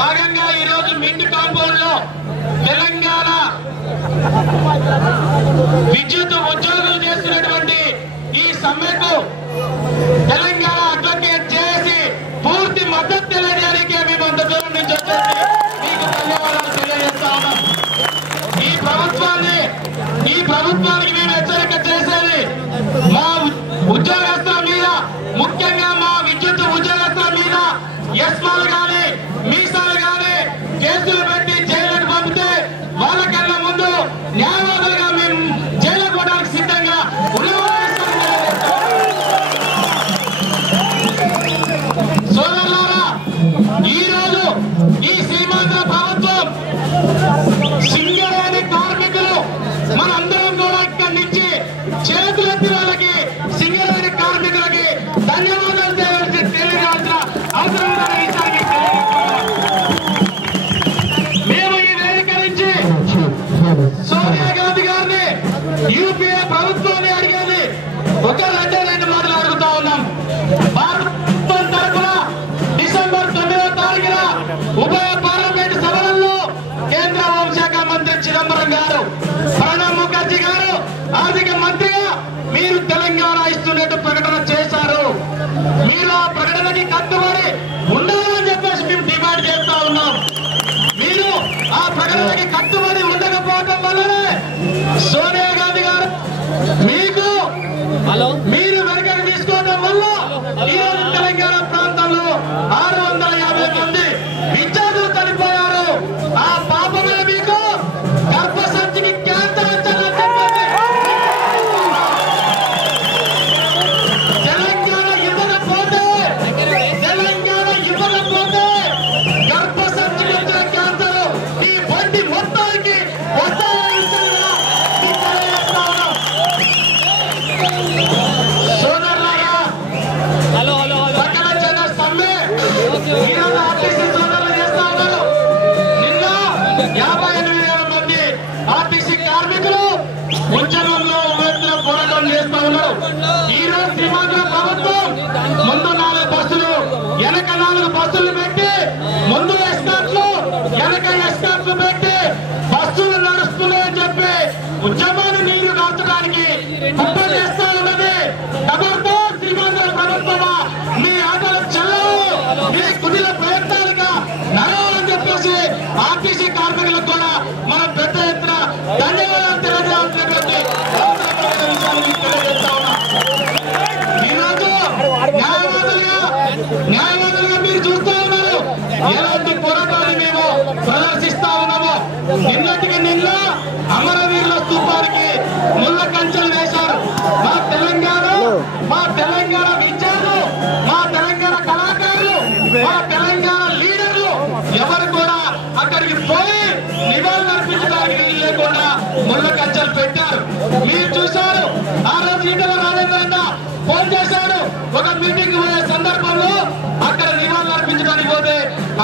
భాగంగా ఈ రోజు మింట్ కాంపౌండ్ లో తెలంగాణ విద్యుత్ ఉద్యోగులు చేస్తున్నటువంటి ఈ సమ్మెకు తెలంగాణ అడ్వకేట్ చేసి పూర్తి మద్దతు తెలియజేయడానికి మేము అంత దూరం నుంచి వచ్చేసి మీకు ధన్యవాదాలు తెలియజేస్తా ఉన్నాం. ఈ ప్రభుత్వానికి మేము హెచ్చరిక చేసేది మా ఉద్యోగస్తుల మీద, ముఖ్యంగా మా విద్యుత్ ఉద్యోగస్తుల మీద ఎస్మాలు గాని మీసాలు గాని కేసులు పెట్టి జైలుకు పంపితే వాళ్ళకన్నా ముందు న్యాయవాదులుగా మేము జైలుకు పోవడానికి సిద్ధంగా సోదరులారా, ఈ రోజు ఈ సీమాంధ్ర ప్రభుత్వం సింగరేణి కార్మికులు మనందరం కూడా ఇక్కడి నుంచి చేతులెత్తి వాళ్ళకి సింగరేణి కార్మికులకి ధన్యవాదాలు తెలియజేయాల్సిన అవసరం ఉందని మేము ఈ వేదిక నుంచి సోనియా గాంధీ గారిని, యూపీఏ ప్రభుత్వాన్ని అడిగేది ఒక రెండు మాటలు అడుగుతా ఉన్నాం. భారతం తరఫున డిసెంబర్ 9వ తారీఖున ఉభయ పార్లమెంట్ సభలలో కేంద్ర హోంశాఖ మంత్రి చిదంబరం గారు, ప్రణబ్ ముఖర్జీ గారు ఆర్థిక మంత్రిగా మీరు తెలంగాణ ఇస్తున్నట్టు ప్రకటన చేశారు. మీరు ఆ ప్రకటనకి కట్టుబడి ఉండాలని చెప్పేసి మేము డిమాండ్ చేస్తా ఉన్నాం. మీరు ఆ ప్రకటనకి కట్టుబడి ఉండకపోవడం వల్లనే సోనియా గాంధీ గారు మీరు వెనకకు తీసుకోవడం వల్ల ఈరోజు తెలంగాణ ప్రాంతంలో 650 మంది విద్యార్థులు చనిపోయారు. ఆ పాపమే మీకు గర్భసంచికి క్యాన్సర్ వచ్చారని చెప్పేసి తెలంగాణ ఇవ్వకపోతే గర్భసంచికి వచ్చిన క్యాన్సర్ ఈ బండి మొత్తానికి సోదరులారా, సకల జన సమ్మె ఈరోజు ఆర్టీసీ సోదరులు చేస్తా ఉన్నారు. నిన్న 58,000 మంది ఆర్టీసీ కార్మికులు ఉద్యమంలో ఉగ్ర పోరాటం చేస్తా ఉన్నారు. ఈ రోజు సీమాంధ్ర ప్రభుత్వం ముందు 4 బస్సులు వెనక 4 బస్సులు పెట్టి, ముందు ఎస్కార్ట్లు వెనక ఎస్కార్ట్లు పెట్టి బస్సులు నడుస్తున్నాయని చెప్పి ఉద్యమాన్ని నీరు కాల్చడానికి కుట్ర చేస్తా ఉన్నది. కాబట్టి సీమాంధ్ర ప్రభుత్వమా మీ ఆటలు చెల్లవు, మీ కుటిల ప్రయత్నాలుగా నడవాలని చెప్పేసి ఆర్టీసీ కార్మికులకు కూడా మనం పెద్ద ఎత్తున ధన్యవాదాలు తెలియజేయాల్సినటువంటి తెలియజేస్తా ఉన్నాం. ఈరోజు న్యాయవాదులుగా మీరు చూస్తూ ఉన్నారు ఎలాంటి పోరాటాన్ని మేము ప్రదర్శిస్తా ఉన్నామో. నిన్నటికి నిన్న అమరవీరుల స్తూపానికి ముళ్ళ కంచెలు వేశారు. మా తెలంగాణ విద్యార్థులు, మా తెలంగాణ కళాకారులు, మా తెలంగాణ లీడర్లు ఎవరు కూడా అక్కడికి పోయి నివాళులు అర్పించడానికి వీలు లేకుండా ముళ్ళ కంచెలు పెట్టారు. మీరు చూశారు, ఆ రోజు ఈటల రాజేంద్ర ఫోన్ చేశాడు. ఒక మీటింగ్ పోయే సందర్భంలో అక్కడ నివాళులు అర్పించడానికి పోతే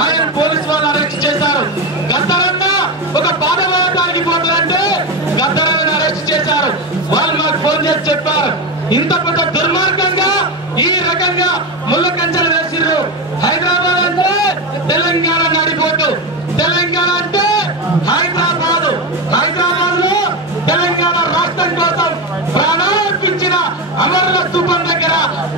ఆయన పోలీసు వాళ్ళు అరెస్ట్ చేశారు. గద్దరన్న ఒక పాదయాత్రకి పోతారంటే గద్దరన్న అరెస్ట్ చేశారు. వాళ్ళు మాకు ఫోన్ చేసి చెప్పారు, ఇంత పెద్ద దుర్మార్గంగా ఈ రకంగా ముళ్ళ కంచెలు వేసిర్రు. హైదరాబాద్ అంటే తెలంగాణ నడిపోటు, తెలంగాణ అంటే హైదరాబాద్ లో తెలంగాణ రాష్ట్రం కోసం ప్రాణాలు అర్పించిన అమరుల స్తూపం దగ్గర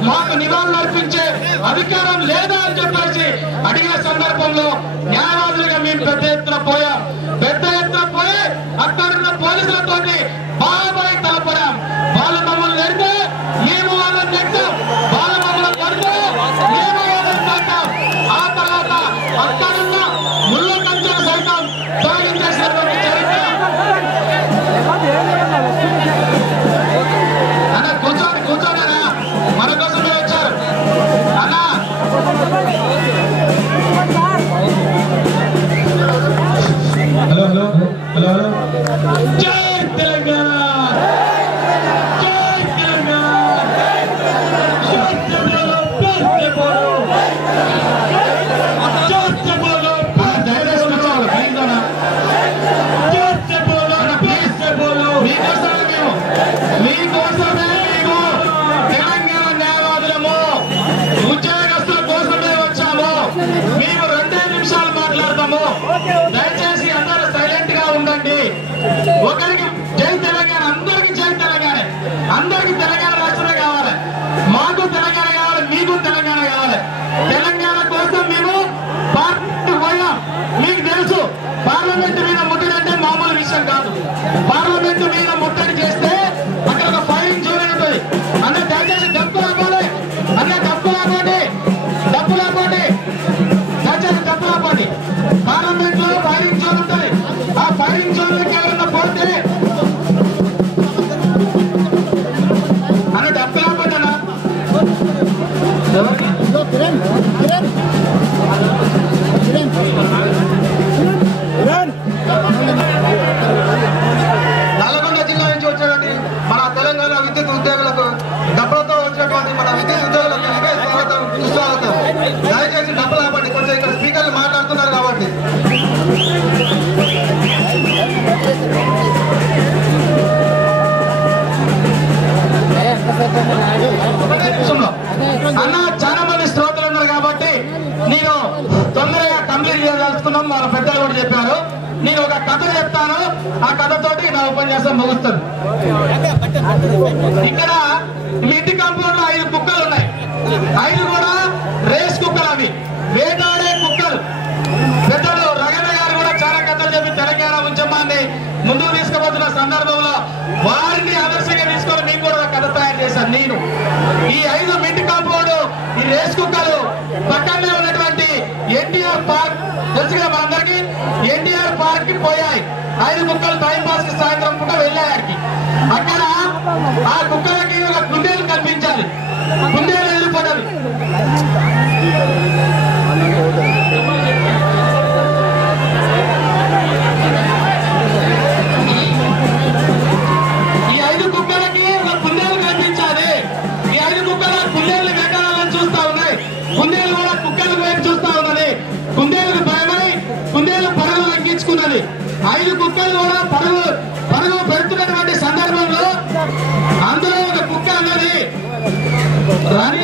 మాకు నివాళులు అర్పించే అధికారం లేదా అని చెప్పేసి అడిగే సందర్భంలో న్యాయవాదులుగా మేము పెద్ద ఎత్తున పోయి అక్కడున్న పోలీసులతో బాబాయ్ తలపడాం. వాళ్ళు మమ్మల్ని నెడితే మేము వాళ్ళని నెట్టాం, వాళ్ళ మమ్మల్ని పడితే మేము వాళ్ళని తట్టాం. ఆ తర్వాత అక్కడున్న ముళ్ళ కంచెలు సైతం తొలగించేసినటువంటి చరిత్ర. అన్న కూర్చోడరా, మన కోసమే వచ్చారు అన్నా. చేస్తున్నాము. దయచేసి అందరూ సైలెంట్ గా ఉండండి. ఒకరికి జై తెలంగాణ, అందరికి జై తెలంగాణ. అందరికి తెలంగాణ రాష్ట్రమే కావాలి. మాకు తెలంగాణ కావాలి, మీకు తెలంగాణ కావాలి. తెలంగాణ కోసం మేము పార్టీ పోయాం. మీకు తెలుసు, పార్లమెంటు మీద ముట్టడంటే మామూలు విషయం కాదు. పార్లమెంటు మీద ముట్టడి చేస్తే అక్కడ ఒక ఫైరింగ్ జోన్ ఉంటుంది. అన్న దయచేసి డబ్బు ఆపాలి, అన్న డబ్బు ఆపండి, డబ్బులు ఆపండి, దయచేసి డబ్బులు ఆపండి. పార్లమెంట్ లో ఫైరింగ్ జోన్ ఉంటుంది. ఆ ఫైరింగ్ జోన్ లోకి ఎవరన్నా పోతే అన్న డబ్బులు ఆపండి. అన్న నల్గొండ జిల్లా నుంచి వచ్చినటువంటి మన తెలంగాణ విద్యుత్ ఉద్యోగులకు డబ్బులతో వచ్చినటువంటి మన విద్యుత్ ఉద్యోగులకు స్వాగతం, సుస్వాగతం. దయచేసి డబ్బులు ఆపండి. కొంచెం ఇక్కడ స్పీకర్లు మాట్లాడుతున్నారు కాబట్టి అన్న చాలా మంది శ్రోతలు ఉన్నారు కాబట్టి నేను తొందరగా కంప్లీట్ చేయదలుచుకున్నాం. వాళ్ళ పెద్దలు కూడా చెప్పారు. నేను ఒక కథ చెప్తాను, ఆ కథతోటి నా ఉపన్యాసం ముగుస్తుంది. ఇక్కడ మీ ఇంటి కాంపౌండ్ లో 5 కుక్కలు ఉన్నాయి. 5 కూడా రేస్ కుక్కలు. అవి వేటాడే కుక్కలు. పెద్దలు రగన్న గారు కూడా చాలా కథలు చెప్పి తెలంగాణ ఉద్యమాన్ని ముందుకు తీసుకుపోతున్న సందర్భంలో వారిని ఆదర్శంగా తీసుకొని మీకు కూడా కథ తయారు చేశాను నేను. ఈ 5 మింటి కాంపౌండ్, ఈ రేస్ కుక్కలు పక్కనే ఉన్నటువంటి ఎన్టీఆర్ పార్క్ తెలుసు కదా మనందరికి. ఎన్టీఆర్ పార్క్ కి పోయాయి. 5 కుక్కలు టైం పాస్ కి సాయంత్రం పూట వెళ్ళాయి. అక్కడ ఆ కుక్కలకి ఒక కుందేలు కల్పించాలి. కుందేలు వెళ్ళిపోతుంది. ఈ 5 కుక్కలకి ఒక కుందేలు కల్పించాలి. ఈ 5 కుక్కల కుందేలు వెంటాలని చూస్తా ఉన్నాయి. కుందేలు కూడా కుక్కల వైపు చూస్తా ఉన్నది. కుందేలకు భయమై కుందేలు పరుగు తగ్గించుకున్నది. 5 కుక్కలు కూడా పరుగు పెడుతున్నటువంటి సందర్భంలో అందులో ఒక కుక్క అన్నది రాని